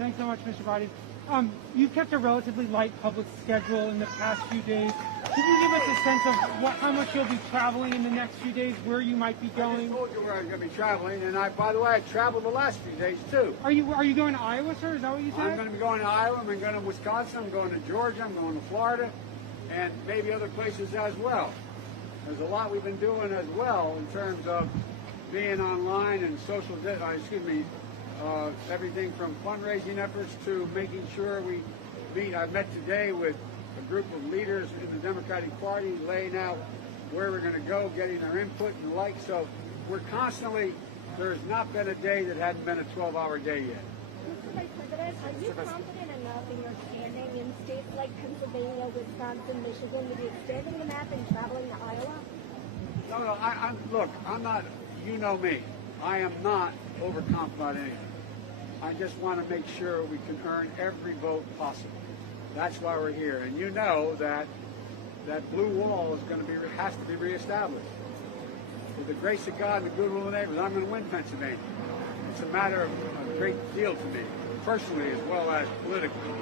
Thanks so much, Mr. Biden. You've kept a relatively light public schedule in the past few days. Can you give us a sense of how much you'll be traveling in the next few days, where you might be going? I just told you where I'm going to be traveling, and by the way, I traveled the last few days too. Are you going to Iowa, sir? Is that what you said? I'm going to be going to Iowa, I'm going to Wisconsin, I'm going to Georgia, I'm going to Florida, and maybe other places as well. There's a lot we've been doing as well in terms of being online and social, everything from fundraising efforts to making sure we meet. I met today with a group of leaders in the Democratic Party laying out where we're going to go, getting their input and the like. So we're constantly, there's not been a day that hadn't been a 12-hour day yet. Mr. Vice President, are you confident enough in your standing in states like Pennsylvania, Wisconsin, Michigan to be expanding the map and traveling to Iowa? No, look, I'm not, you know me, I am not overconfident about anything. I just want to make sure we can earn every vote possible. That's why we're here. And you know that that blue wall has to be reestablished. With the grace of God and the goodwill of the neighbors, I'm going to win Pennsylvania. It's a matter of a great deal to me, personally as well as politically.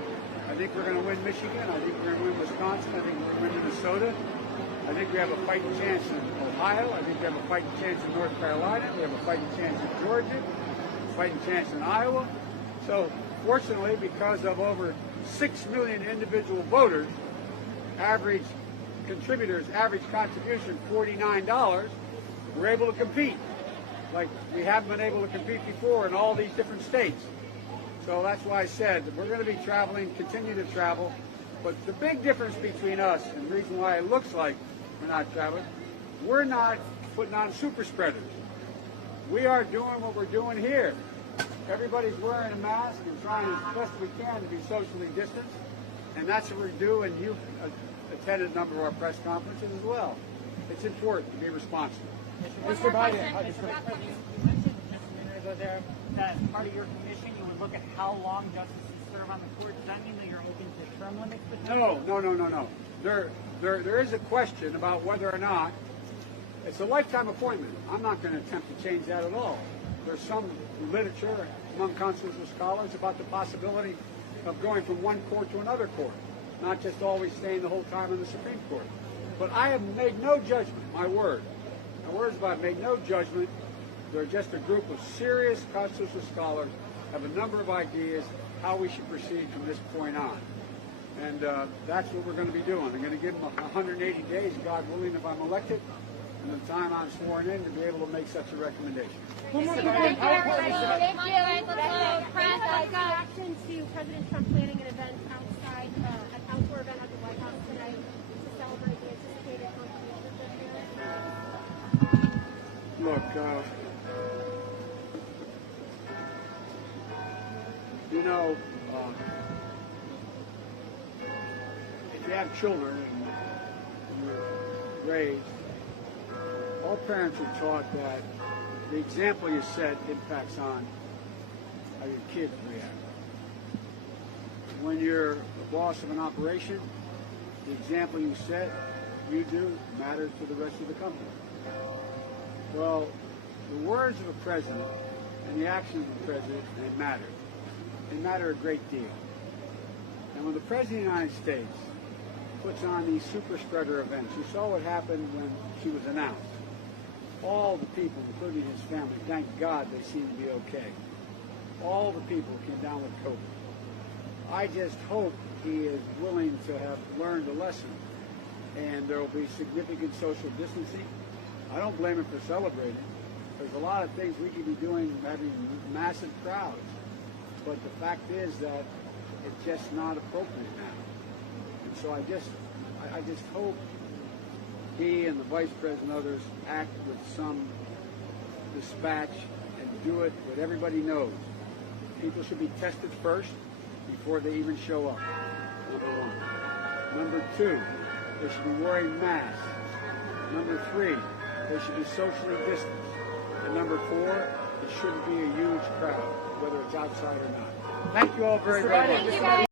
I think we're going to win Michigan. I think we're going to win Wisconsin. I think we're going to win Minnesota. I think we have a fighting chance in Ohio. I think we have a fighting chance in North Carolina. We have a fighting chance in Georgia. Fighting chance in Iowa. So fortunately, because of over 6 million individual voters, average contributors, average contribution $49, we're able to compete like we haven't been able to compete before in all these different states. So that's why I said that we're going to be traveling, continue to travel. But the big difference between us and the reason why it looks like we're not traveling, we're not putting on super spreaders. We are doing what we're doing here. Everybody's wearing a mask and trying as best we can to be socially distanced, and that's what we do, and you've attended a number of our press conferences as well. It's important to be responsible. Mr. Biden, You mentioned just a minute ago there that as part of your commission you would look at how long justices serve on the court. Does that mean that you're open to term limits? No. There is a question about whether or not it's a lifetime appointment. I'm not going to attempt to change that at all. There's some literature among constitutional scholars about the possibility of going from one court to another court, not just always staying the whole time in the Supreme Court. But I have made no judgment, my word. My words about made no judgment. They're just a group of serious constitutional scholars have a number of ideas how we should proceed from this point on. And that's what we're going to be doing. I'm going to give them 180 days, God willing, if I'm elected, and the time I'm sworn in to be able to make such a recommendation. Thank you, everybody. Thank you. Reaction to President Trump planning an event outside, an outdoor event at the White House tonight to celebrate the anticipated contributions of the Look, if you have children and you're raised, all parents are taught that the example you set impacts on how your kids react. When you're the boss of an operation, the example you set, you do, matters to the rest of the company. Well, the words of a president and the actions of the president, they matter. They matter a great deal. And when the President of the United States puts on these super spreader events, you saw what happened when she was announced. All the people, including his family, thank God they seem to be okay. All the people came down with COVID. I just hope he is willing to have learned a lesson, and there will be significant social distancing. I don't blame him for celebrating. There's a lot of things we could be doing, having massive crowds. But the fact is that it's just not appropriate now. And so I just hope he and the Vice President and others act with some dispatch and do it what everybody knows. People should be tested first before they even show up, number one. Number two, they should be wearing masks. Number three, they should be socially distanced. And number four, it shouldn't be a huge crowd, whether it's outside or not. Thank you all very much.